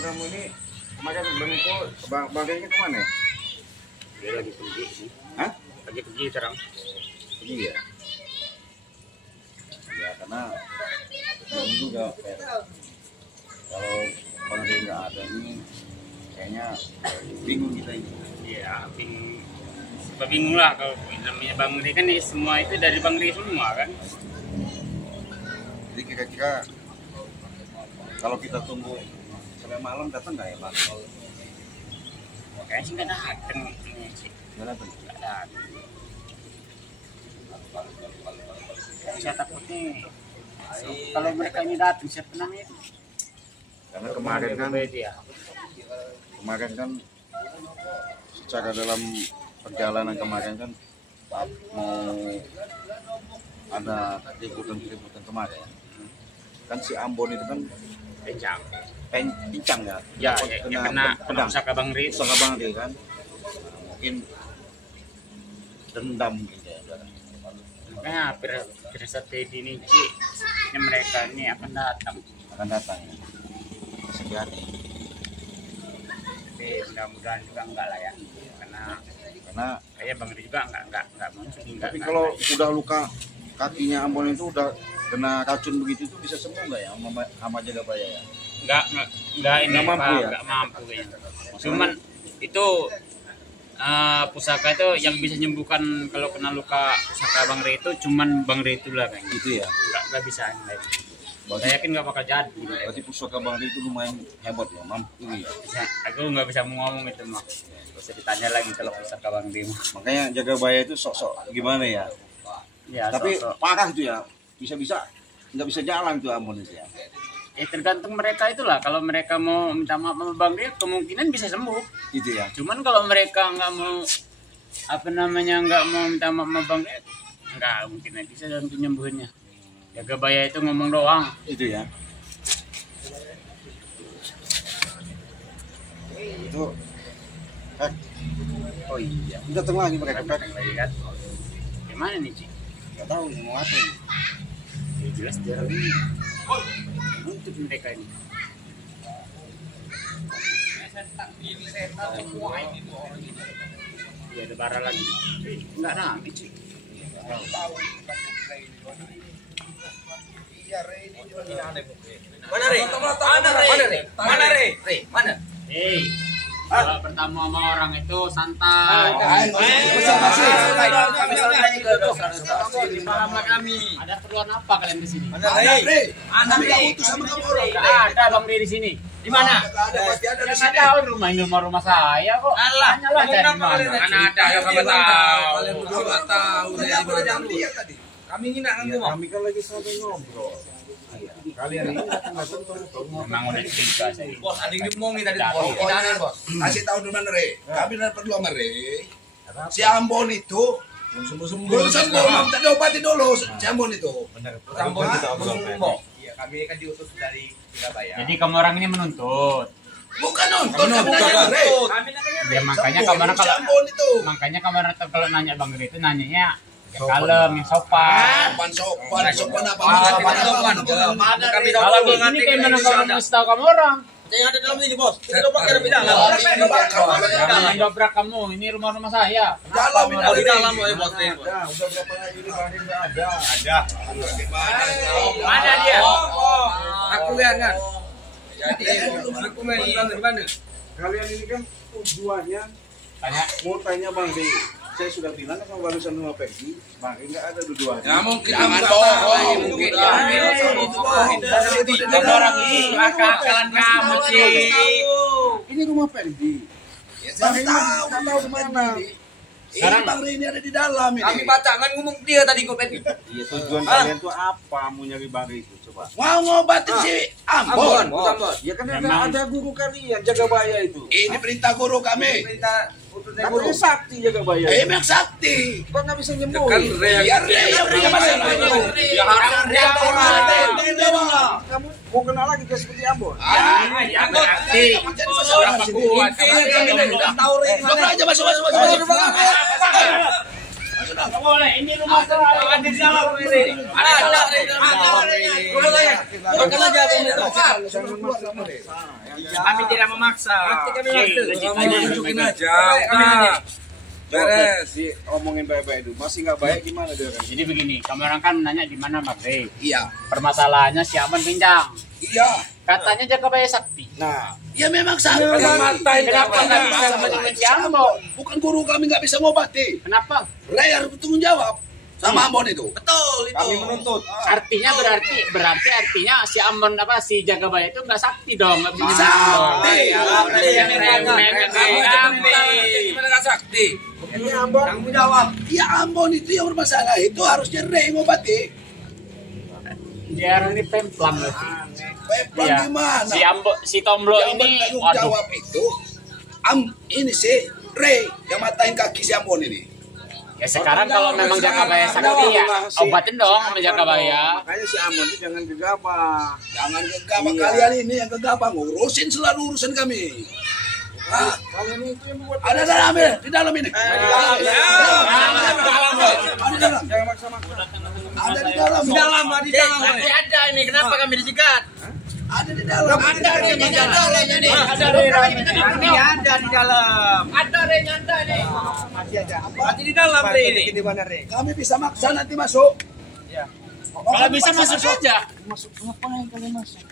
kamu ini kemarin Bang Eko, Bang Eko kemana? Dia lagi pergi sih. Hah? Lagi pergi sekarang. Pergi ya? Ya karena ini juga kalau Bang Eko nggak ada ini kayaknya bingung kita ini. Iya, bingung lah kalau namanya Bang Ri kan ini semua itu dari Bang Ri semua kan. Jadi kira-kira kalau kita tunggu sampai malam datang nggak ya Pak? Kayaknya sih nggak datang ini sih. Nggak datang. Nggak datang. Saya takutnya kalau mereka ini datang siapa namanya itu? Karena kemarin kan secara dalam perjalanan kemarin kan mau ada keributan kemarin kan si Ambon itu kan pincang ya, ya kena pusaka Bang Ri, pusaka Bang Ri kan mungkin dendam gitu ya. Makanya hampir seperti ini Ci, ini mereka ini akan datang ya. Sejati. Tapi mudah-mudahan juga enggak lah ya, karena kayak Bang Ri juga enggak muncul. Tapi kalau udah luka kakinya Ambon itu udah kena racun begitu itu bisa sembuh nggak ya sama Jagabaya ya? Enggak ini nggak mampu ya? Enggak mampu kayaknya. Cuman itu pusaka itu yang bisa menyembuhkan kalau kena luka pusaka Bang Ri itu cuman Bang Ri itulah kayaknya. Gitu ya? Enggak bisa yang lain. Saya yakin nggak bakal jadi. Berarti pusaka Bang Ri itu lumayan hebat ya, mampu ya. Aku nggak bisa ngomong itu mah. Bisa ditanya lagi kalau pusaka Bang Ri. Makanya Jagabaya itu sok-sok gimana ya? Ya, tapi parah itu ya, bisa-bisa nggak bisa jalan tuh Ambon itu ya. Tergantung mereka itulah. Kalau mereka mau minta maaf sama Bang Ri, kemungkinan bisa sembuh. Gitu ya. Cuman kalau mereka nggak mau nggak mau minta maaf sama Bang Ri, nggak mungkin bisa untuk nyembuhinnya. Jagabaya itu ngomong doang. Itu ya. Itu. Oh iya. Datang lagi mereka. Datang lagi kan. Gimana nih Ci? Nggak tahu mau apa ini. Ya jelas dia ini untuk mereka ini. Ya ada bara lagi. Enggak rame Ci. Mana Re? Mana Re? Mana? Hei, kalau bertamu sama orang itu santai. Ada perluan apa kalian di sini? Anak yang utus sama kamu orang. Ada Bang Ri di sini. Di mana? Jangan tahu rumah saya kok. Alah, Tanyalah cari di mana. Mana ada yang kamu tahu? Kalian berdua nggak tahu. Kami ingin Kami kan lagi sampai ngobrol. Kalian ini Memang udah cerita saya. Bos, ada yang diomongin tadi bos. Bos. Kasih tahu dulu mana Re? Kami dan perlu sama Re. Si Ambon itu belum sembuh, tadi obati dulu si Ambon itu. Ambon itu sembuh. Iya, kami kan diutus dari Surabaya. Jadi kamu orang ini menuntut. Bukan nonton, kami nanya Re. Ya makanya kamu kalau nanya Bang Ri itu nanyanya yang kalem, yang sopan. Sopan apa? Kalau ini kayak mana kamu mesti tahu kamu orang? Yang ada dalam ini bos. Kita dobrak di dalam. Jangan dobrak kamu. Ini rumah-rumah saya. Dalam di dalam ya bos. udah berapa lagi ini Bang Ri nggak ada. Ada. Mana dia? Aku lihat kan. Jadi aku main di mana? Kalian ini kan tujuannya mau tanya Bang Ri. Saya sudah bilang sama barusan sama Peggy, Bang Ri nggak ada tujuannya. Ya mungkin jangan bohong. Mungkin Orang ini akal-akalan kamu sih. Ini rumah Peggy. Bang Ri nggak tahu kemana. Sekarang Bang Ri ini ada di dalam ini. Kami baca kan ngomong dia tadi kok Peggy. Iya tujuan kalian tuh apa mau nyari Bang Ri itu coba? Mau ngobatin si Ambon. Ya kan ada guru kalian Jagabaya itu. Ini perintah guru kami. Perintah Katanya sakti Jagabaya. Memang sakti. Kok nggak bisa nyembuhin? Ya Kamu mau kenal lagi kayak seperti Ambon? Tahu aja masuk. Nggak boleh, ini rumah saya. Ada di dalam ini. Ada. Kami tidak memaksa. Tunjukin aja. Beres, omongin baik-baik itu. Masih nggak baik gimana dia kan? Jadi begini, kamu orang kan nanya di mana Mas Rey. Iya. Permasalahannya si Aman pinjang. Iya. Katanya Jagabaya sakti. Nah, ya memang sama. Kenapa nggak bisa ngomongin si Ambon? Bukan guru kami nggak bisa ngobati. Kenapa? Ray harus bertanggung jawab sama Ambon itu. Betul itu. Kami menuntut. Artinya berarti artinya si Ambon si Jagabaya itu nggak sakti dong, nggak bisa. Sakti. Gimana nggak sakti? Ini Ambon tanggung jawab. Ya Ambon itu yang bermasalah itu harusnya Ray ngobati. Dia ini pemplang loh. Pemplang Iya. gimana? Si Tomblo yang ini, bertanggung waduh. jawab itu ini si Ray yang matain kaki si Ambon ini. Ya sekarang kalau memang Jagabaya sakti ya obatin dong sama Jagabaya. Makanya si Amon itu jangan gegabah. Jangan gegabah Iya. kalian ini yang gegabah ngurusin selalu urusan kami. Ah, Kalian itu yang membuat ada dalam ini, di dalam ini. Ada di dalam. jangan maksa-maksa. Ada di dalam. Di dalam. Tapi ada ini. Kenapa kami dicegat? Ada di dalam. Ada di dalam ini. Ada di Ini ada di dalam. Ada nyanda nih. Mati di dalam ini. Kami bisa maksa nanti masuk. Kalau bisa masuk saja.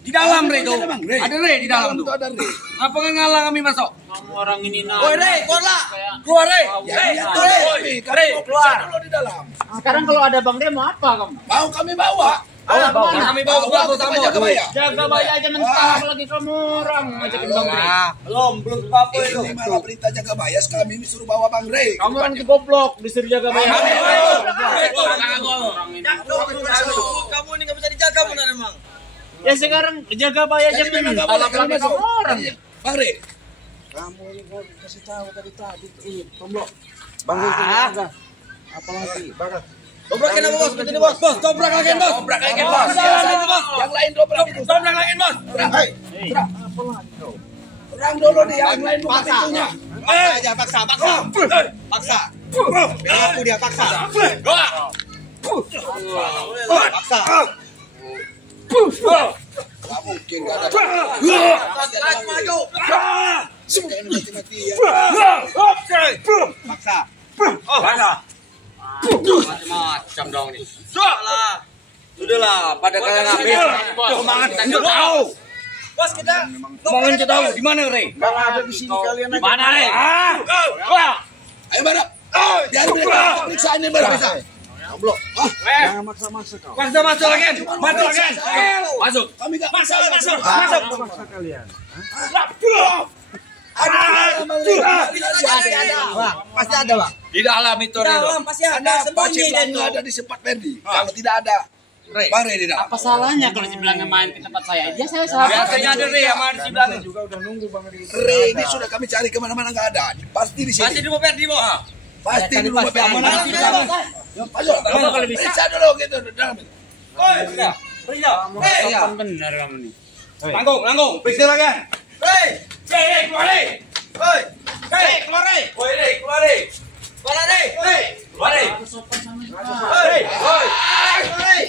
Di dalam Re itu. Ray. Ada Re di dalam tuh. Ada Ray. Apa nggak ngalah kami masuk? Kamu orang ini Woi Re, keluar. Keluar Re. Ya, ya, Ray. Kami mau keluar dulu di dalam. Sekarang kalau ada Bang Demo apa kamu? Mau kami bawa. Kami bawa keluar sama tamu. Jagabaya. Jagabaya aja mentah apalagi kamu orang ngajakin Bang Rey. Belum apa Ini malah berita Jagabaya kami ini suruh bawa Bang Ray. Kamu orang goblok disuruh Jagabaya. Kamu ini nggak bisa dijaga benar emang. Ya sekarang Jagabaya aja Jadi memang nggak mentah boleh kami apalagi masuk. kamu orang. Bang Ray. Kamu ini gua kasih tahu tadi Tomblo. Apalagi? Bagas. Dobrakin apa bos? Begini bos. Bos, dobrak lagi bos. Dobrak lagi bos. Yang lain dobrak itu. Dobrak lagi bos. Hei. Orang dulu nih yang lain bukan pintunya. Paksa aja, paksa. Paksa. Biar aku dia paksa. Paksa. Gak mungkin gak ada. Maju. Mati-mati ya. Paksa. Paksa. Macam dong nih. Sudahlah, pada kalian habis. Semangat kita tahu. Bos kita. Semangat kita tahu di mana Re? Enggak ada di sini kalian aja. Mana Re? Ayo Barak. Biar mereka periksa ini Barak. Tomblo. Jangan maksa-maksa kau. Masuk lagi. Masuk lagi. Masuk. Kami gak Masuk. Maksa kalian. Pasti ada bang. Di dalam itu Re. Pasti ada. Pasti ada di sempat Ferdi. Kalau tidak ada Bang Ray di dalam. Apa salahnya kalau dibilangnya main ke tempat saya? Dia saya sahabat. Biasanya ada Re sama di sebelah. Juga udah nunggu Bang Ri. Ray ini sudah kami cari kemana-mana nggak ada. Pasti di Pasti sini. di rumah Ferdi, Bos. Pasti di rumah pasti Ferdi. aman. Ayo. Kalau bisa. Periksa dulu gitu di dalam. Oi, sudah. Pergi dah. Sopan bener kamu nih. Langgung. Periksa lagi. Hei, keluar Re. Hei, keluar Re. Hei, keluar Re. Keluar Re. Hei, keluar Re. Hei, hei.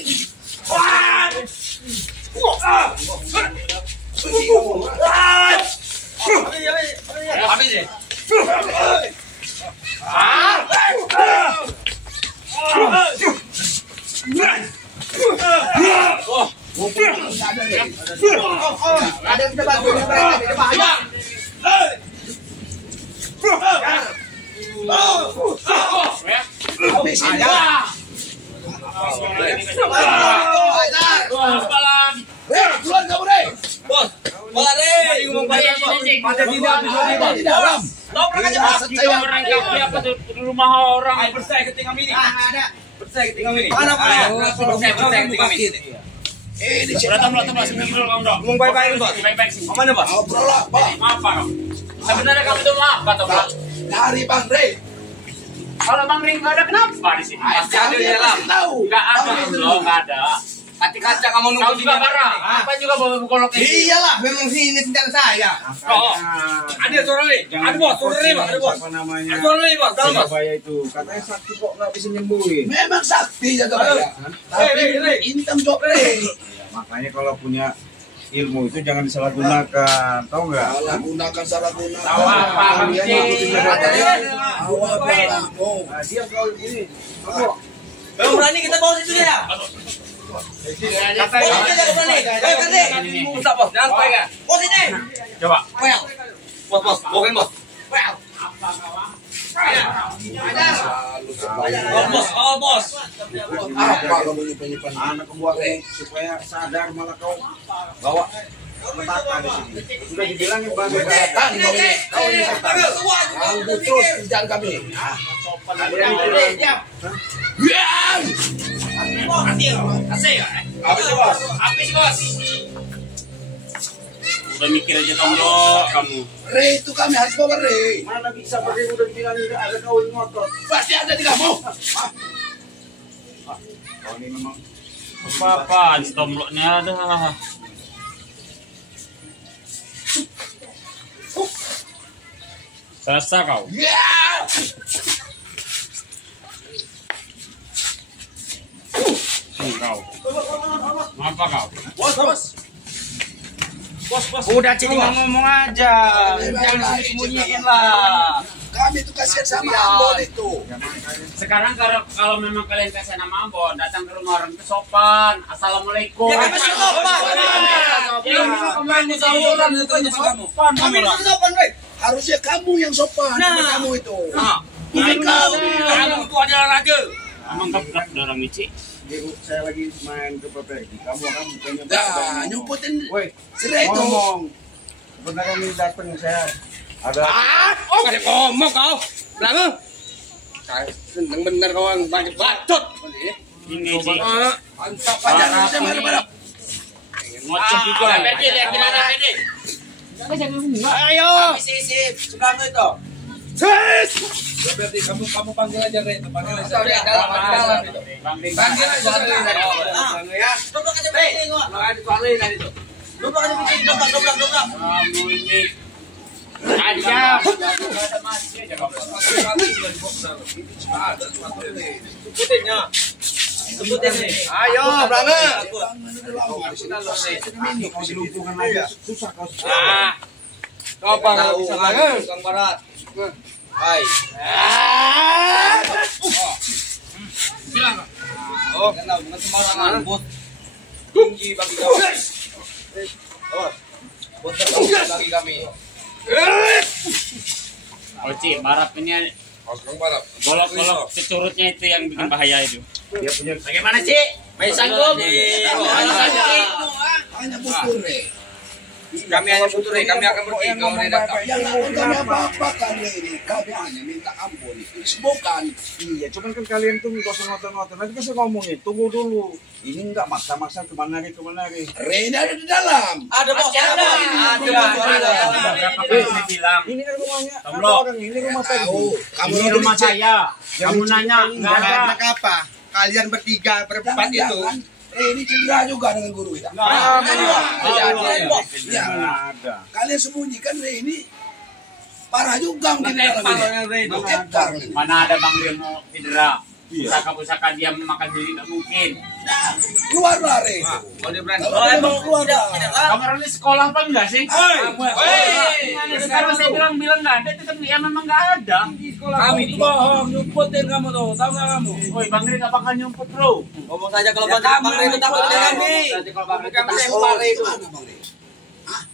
Habis deh. Ada yang kita bantu. Habis ini. Keluar kamu Ray. Bos, keluar Re. Ada di dalam. Dobrak aja Bos. Orang kamu apa tuh di rumah orang. Ayo bersih ketinggalan ini. Ada. Bersih ketinggalan ini. Mana Pak? Bersih ketinggalan ini. Ini Tolong seminggu dulu kamu dong. Ngomong baik-baik Bos. Baik-baik sih. Mana Bos? ngobrol lah, Bang. Apa kamu? Sebenarnya kamu itu apa toh Pak? Dari Bang Ray. Kalau Bang Ring nggak ada kenapa di sini? Pasti ada di dalam. Tahu. Nggak ada loh, nggak ada. Hati kaca kamu Kau juga marah. Apa juga bawa golok ini? Iyalah, memang sini senjata saya. Oh, ada suara nih. Ada bos, suara nih, Bos. Ada bos. Apa namanya? Ada suara nih, Bos. Dalam, Bos. Jagabaya itu katanya sakti kok nggak bisa nyembuhin. Memang sakti Jagabaya. Tapi intam job Makanya kalau punya ilmu itu jangan disalahgunakan, tahu nggak? salah gunakan. Tahu apa, Bang Ci? Awal kamu. Nah, diam kau ini. Kalau berani kita bawa situ ya. Usah, Bos. Jangan pegang. Bos ini. Coba. Well. Bos, bukan, Bos. Well. Bos. Apa kamu nyimpan Anak buah supaya sadar malah kau bawa petaka di sini. Sudah dibilangin Bang. setan kau ini. Kau ini setan. Kamu terus kejar kami. Habis, Bos. Udah mikir aja tonjok kamu. Re itu kami harus bawa Re. Mana bisa pakai udah dibilangin nggak ada kau di motor. Pasti ada di kamu. Kau ini memang Apa-apaan stomloknya ada. Selesai kau. Ya. Kau. Apa kau? Bos. Udah Cing ngomong aja. Jangan sembunyiin lah. Kami itu kasihan sama Ambon itu. Sekarang kalau memang kalian kasih nama Ambon, datang ke rumah orang itu sopan. Assalamualaikum. Ya kami sudah sopan. Kemarin sauran itu aja sopan. Kami sudah sopan, Bro. Harusnya kamu yang sopan sama kamu itu. Bukan kau. Kamu itu adalah raja. Emang gap darah Mici. saya lagi main ke PPI. Kamu akan bukannya Dah, nyumputin woi, si Re itu. ngomong. Beneran ini datang saya ada Kada ngomong kau. Belakang. Seneng bener kau banyak bacot. Ini Ci. Mantap aja Indonesia mana-mana. Ngoceh juga. Pede, lihat gimana, Pede? Ayo. Sip. Sebelah itu. Berarti kamu panggil aja Re, panggil aja. Dalam itu. Panggil aja Re. Ya. Dobrak aja Pede, gua. Ada suara tadi itu. Dobrak aja Pede, dobrak. Kamu ini aja. Ada masih aja kau. Sebutin nih. Ayo, belakang. kau dilumpuhkan lagi susah kau. Kau panggil bisa belakang. Kang Barat. Hai. Bilang. Oh, kenal bukan sembarangan, Bos. Tinggi bagi kami. Bos tertinggi bagi kami. Oh Ci, Barat ini Kang Barat. golok-golok securutnya itu yang bikin bahaya itu. Dia punya Bagaimana Ci? Baik sanggup? Hanya butuh Re. Kami hanya butuh Re, kami akan pergi kalau Re datang. Yang lakukan kami apa-apa kan Re ini. Kami hanya minta ampun itu. Disembuhkan. iya, cuman kan kalian tuh nggak usah ngotot-ngotot. Nanti kan saya ngomongin, tunggu dulu. Ini nggak maksa-maksa kemana lagi. Re ini ada di dalam. Ada Bos, ada. Berapa kali saya bilang? Ini kan rumahnya, ada Tomlok. orang ini rumah saya. Tahu. Kamu Ini rumah saya. Kamu nanya nggak ada. apa? Kalian bertiga, berempat itu. Re ini cedera juga dengan guru kita. Ya. Ada. Kalian sembunyikan Re ini parah juga mungkin di dalam ini. Ekar ini. Mana ada Bang dia mau cedera? Pusaka-pusaka dia memakan diri nggak mungkin. Keluarlah Re. Kalau dia berani. Kalau memang keluar Kamu orang di sekolah apa enggak sih? Sekarang saya bilang nggak ada, itu kan ya memang nggak ada. Kami itu bohong, nyumputin kamu tuh, tahu nggak kamu? Woi, Bang Ri nggak bakal nyumput bro. Ngomong saja kalau Bang Re itu takut dengan kami. Nanti kalau Bang Ri Kami takut, lempar itu. Mana Bang Re?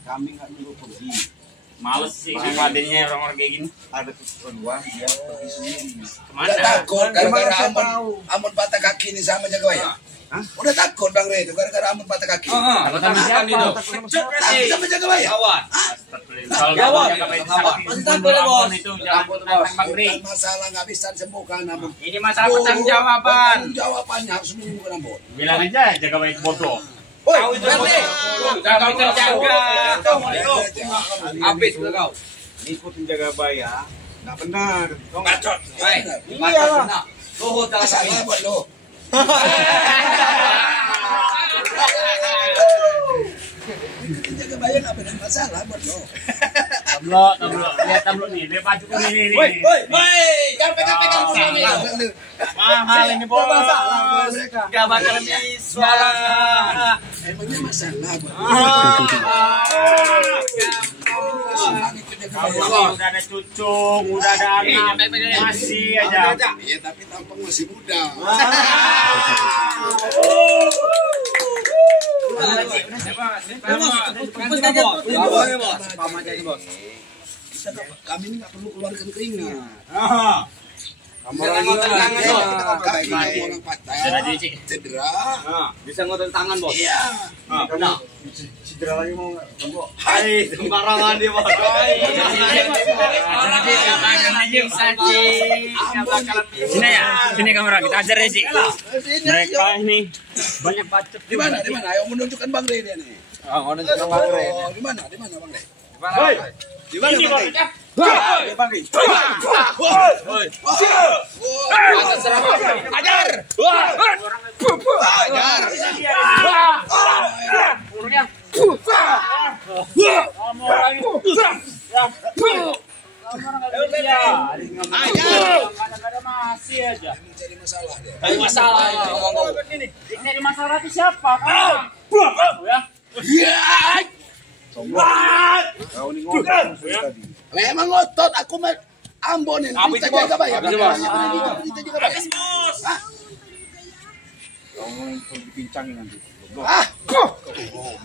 Kami nggak nyuruh pergi. males sih sama adanya orang-orang kayak gini. Ada keperluan dia pergi sendiri. Udah takut gara-gara Saya Amon tahu. Amon patah kaki ini sama Jagabaya. Hah? Udah takut Bang Re itu gara-gara Amon patah kaki. Takut sama siapa? Takut sama Jagabaya. Kawan. Kalau Jawab. Masih takut bos. Itu jangan tentang Bang Ri. Bukan masalah nggak bisa disembuhkan Amon. Ini masalah pertanggungjawaban. Jawabannya harus menunggu Amon. Bilang aja jaga baik bodoh. Kau itu Jaga terjaga. Habis itu kau. Ikutin Jagabaya, nggak benar. Kau nggak Bacot. Baik. Iyalah. Luhut dalam kami. Salah buat lo. Jaga bayar nggak ada masalah buat lo. Tablo. Lihat tablo nih. Lihat baju ini. Woi, jangan pegang-pegang sini. Mahal ini bos. Gak bakal bisa. Emangnya masalah buat lo. Udah ada cucung, udah ada anak, masih aja. Iya tapi tampang masih muda. Kami ini nggak perlu keluarkan keringat. Orang patah, cedera. Bisa ngotot tangan, Bos. Iya. Cedera lagi mau nggak? Hai, sembarangan dia, Bos. Sini ya, sini kamera kita ajar ya, Cik. Mereka ini banyak bacot. Di mana? Ayo menunjukkan Bang Rey dia nih. Oh, nunjukin Bang Rey. Di mana Bang Rey? Di mana, Bang Rey? Ajar. Masih aja. Cari masalah dia. Cari masalah. Cari masalah itu siapa? Ya. Kau ini ngomong tadi. Memang ngotot aku mah Ambonin. Kita jaga bayar. Kita jaga bayar. Bos. Kau mau dipincangin nanti.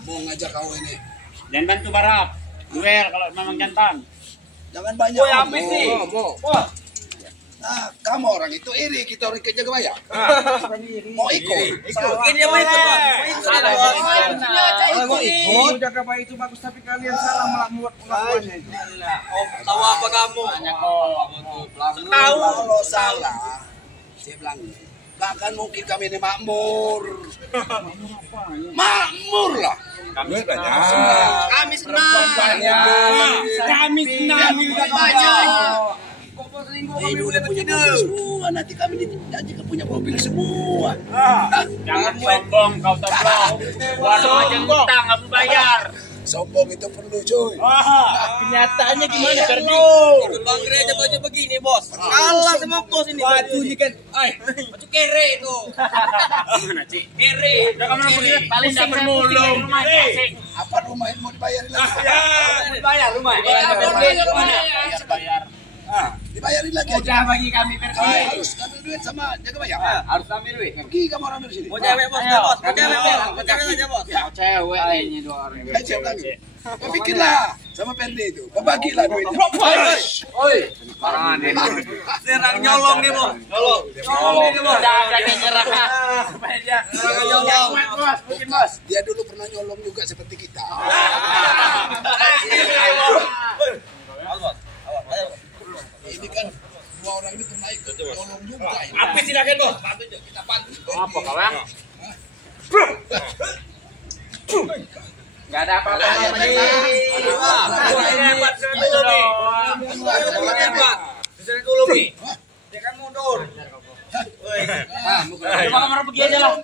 Mau ngajak kau ini. Jangan bantu barap. Duel kalau memang jantan. Jangan banyak Woi, habis nih. Nah, kamu orang itu iri, kita orang ke Jagabaya. Mau ikut? Ini dia mau ikut, Bos. Salah, Bos. Mau ikut? Jagabaya itu bagus tapi kalian salah melakukannya. Tahu apa kamu? Banyak kok. Tahu. Kalau salah, saya bilang, gak akan mungkin kami ini makmur. Makmur lah. Kami banyak. Kami senang. Kami senang Banyak. Ini udah punya mobil semua, nanti kami dijanjikan punya mobil semua. Jangan sombong kau toblok. Warung aja ngutang kamu bayar. Sombong itu perlu cuy. Kenyataannya gimana Ferdi? Ikut Bang Rey aja baju begini, Bos. Kalah sama bos ini. Bajunya kan. Baju kere itu. Gimana, Cik? Kere. Udah kamu pergi paling dapat mulung. Apa rumah mau dibayarin lagi? Bayar rumah. Bayar. Dibayarin lagi aja. Udah bagi kami Ferdi. Harus ambil duit sama Jagabaya. Harus ambil duit. Pergi kamu orang dari sini. Mau cewek, Bos. Bos. Mau cewek, Bos. Mau cewek aja, Bos. Cewek kayaknya dua orang. Cewek lagi. Kau bikinlah sama Ferdi itu. Kau bagilah duitnya. Oi. Parangan nih. Serang nyolong nih, Bos. Nyolong nih, Bos. Udah berani nyerah. Serang nyolong. Mungkin bos. Dia dulu pernah nyolong juga seperti kita. Ini kan dua orang ini pernah ikut nyolong juga. Apa silakan, Bos? Bantu kita bantu. Apa kawan? Gak ada apa-apa lagi. Hebat dulu nih. Hebat. Bisa dulu nih. Dia kan mundur. Coba kamera pergi aja lah.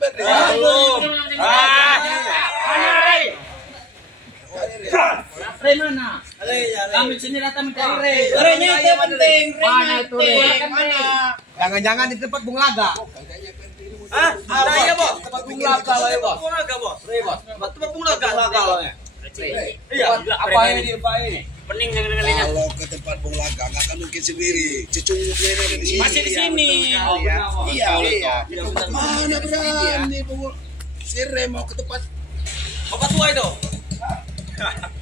Rey mana? Kami sini datang mencari Rey. Reynya itu penting. Mana itu Rey? Jangan-jangan di tempat Bung Laga. Hah? Ada ya, Bos? Tempat Bung Laga lah ya, Bos. Bung Laga, Bos. Rey, Bos. Tempat Bung Laga lah ya. Iya, apa ini? Apa ini? Pening dengerin. Kalau ke tempat Bung Laga nggak akan mungkin sendiri. Cucunya ada di sini. Masih di sini. Iya. Mana berani Bung? Si Rey mau ke tempat Bapak tua itu.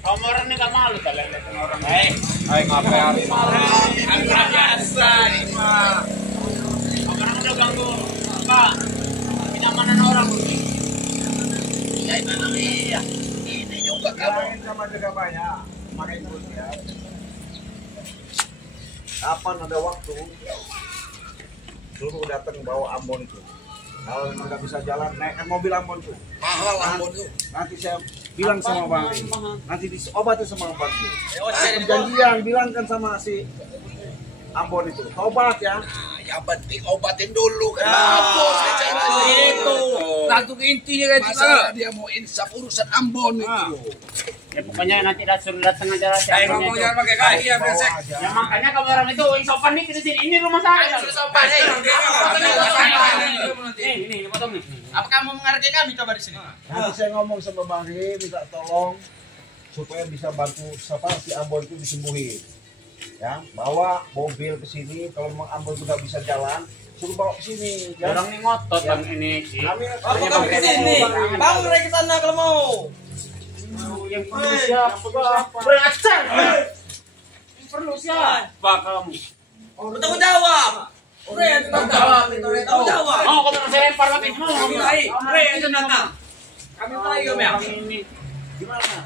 Kamu orang ini gak malu kalian lihat orang. Ngapain? Biasa ini mah. Orang udah ganggu apa? Kenyamanan orang ini. ya itu dia. Ini juga kamu. Sama Jagabaya. Mana itu ya? Kapan ada waktu? Suruh datang bawa Ambon itu. Kalau memang nggak bisa jalan, naikkan mobil Ambon tuh. Mahal Ambon tuh. Nanti saya bilang sama Bang Ri. Nanti diobati sama Bang Ri. Janjian bilangkan sama si Ambon itu. Tobat ya. Yang penting obatin dulu kan. Bos bicara Itu. Langsung intinya kayak gitu. masalah dia mau insaf urusan Ambon itu. Ya pokoknya nanti suruh datang aja lah. Saya ngomong jangan pakai kaki ya, brengsek. Ya makanya kalau orang itu yang sopan nih ke sini. Ini rumah saya. Sopan, Ini potong nih. Apa kamu menghargai kami coba di sini? Nanti saya ngomong sama Bang Ri, minta tolong supaya bisa bantu si Ambon itu disembuhin. Ya, bawa mobil ke sini. Kalau memang Ambon itu nggak bisa jalan, suruh bawa ke sini. Ya. Orang ini ngotot bang ini sih. Kami Kamu ke sini. Bang Ray ke sana kalau mau. Yang perlu siapa? Beracar. Yang perlu siapa kamu? Bertanggung jawab. Ray yang bertanggung jawab. Oh, kamu saya lempar lagi. Kami baik. Ray yang datang. Kami baik kami ya. Ini gimana?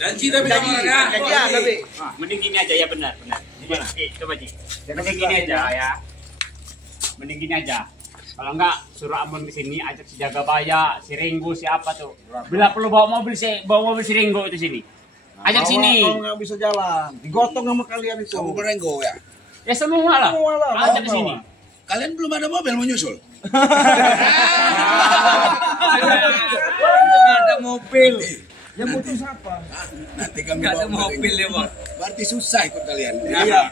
Janji tapi ya. mending gini aja ya benar. Gimana? Coba Ji. Mending gini aja ya. Mending gini aja. Kalau enggak suruh Ambon ke sini ajak si Jagabaya, si Ringgo, siapa tuh. Bila perlu bawa mobil si Ringgo itu sini. Ajak sini. Kalau nggak bisa jalan, digotong sama kalian itu. Kamu berenggo ya. Ya semua lah. Semua lah, Ajak ke bawa. sini. Kalian belum ada mobil mau nyusul. Ada mobil. Yang butuh siapa? Nanti kami Enggak ada bawa mobil ya, Bang. Berarti susah ikut kalian. Iya.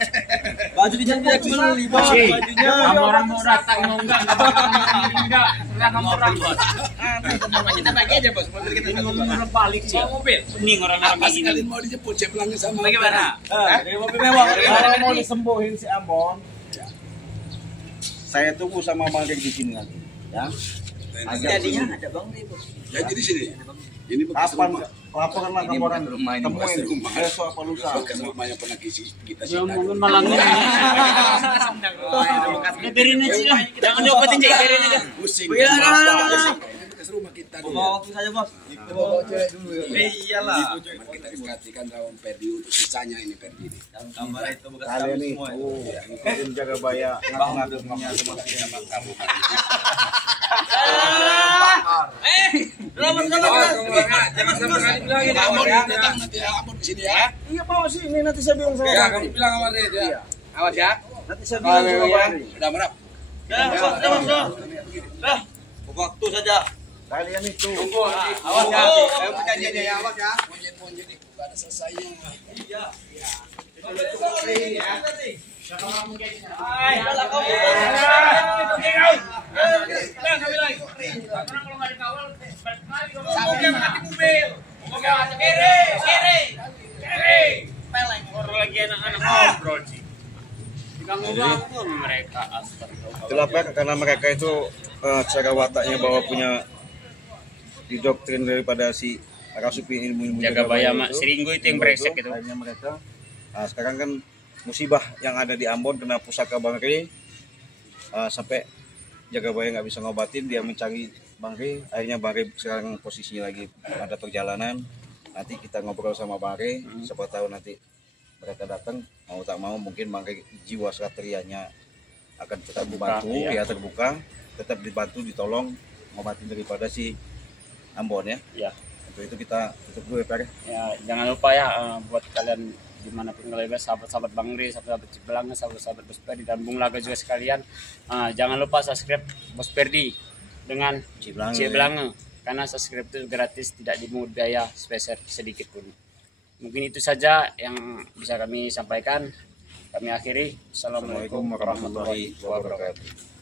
Baju dijanji aku beli, Bang. Oke. Bajunya. Kamu orang mau datang mau enggak enggak. Enggak kamu orang. Apa kita bagi aja, Bos? Mobil kita Ini ngomong balik sih. mobil. Pening orang-orang Apa kayak gini. sekalian mau dijemput cepelangnya sama. Bagaimana? Dari mobil mewah. Kalau mau disembuhin si Ambon, saya tunggu sama Bang Ri di sini nanti. Ya. Jadinya ada Bang Ray, Bos. Jadi di sini. Ini bekas Kapan rumah. laporan Ini laporan bukan rumah, ini bekas temuin rumah. besok apa lusa. Bekas rumah yang pernah kita Ya sita. mungkin malah ini. Ya biarin aja lah. Jangan diobatin Ji, biarin aja. Pusing. Iya, Apa? Bekas rumah kita dulu. Bawa waktu saja, Bos. Bawa cewek dulu ya. Iyalah. Kita perhatikan lawan Perdi untuk sisanya ini Perdi ini. Gambar itu bekas Kalian kami nih, semua. ngikutin Jagabaya, ngaku-ngakunya rumah saya. Selamat jangan sampai bilang ini Ambon ya. datang nanti ya, Ambon di sini ya. Iya bawa sini, nanti saya bilang sama Ya, Bang kamu Ri. bilang sama dia. Iya. Awas ya. Nanti saya bilang sama Bang Ri. Sudah merap. Dah. Waktu saja. Kalian itu Awas ya. Ayo perjanjiannya ya, awas ya. Monjen-monjen ini gak ada selesainya. Iya. Orang lagi anak-anak ngobrol sih. Diganggu-ganggu mereka astagfirullah. itulah Pak, karena mereka itu cara wataknya bahwa punya didoktrin daripada si Rasupi ilmu-ilmu Jagabaya itu. mak si Ringgo itu yang brengsek itu. Akhirnya mereka sekarang kan musibah yang ada di Ambon kena pusaka Bang Ri, sampai Jagabaya nggak bisa ngobatin, dia mencari Bang Ri. Akhirnya Bang Ri sekarang posisinya lagi ada perjalanan. Nanti kita ngobrol sama Bang Ri, siapa tahu nanti mereka datang, mau tak mau mungkin Bang Ri jiwa satrianya akan tetap dibantu, iya. ya terbuka, tetap dibantu, ditolong ngobatin daripada si Ambon ya. Ya. Untuk itu kita tutup dulu ya Pak. Ya, jangan lupa ya buat kalian dimanapun kalian berada, sahabat-sahabat Bang Ri, sahabat-sahabat Cibelange, sahabat-sahabat Bos Perdi dan Bung Laga juga sekalian, jangan lupa subscribe Bos Perdi dengan Cibelange karena subscribe itu gratis, tidak dimungut biaya spesial sedikit pun. Mungkin itu saja yang bisa kami sampaikan. Kami akhiri. Assalamualaikum warahmatullahi wabarakatuh.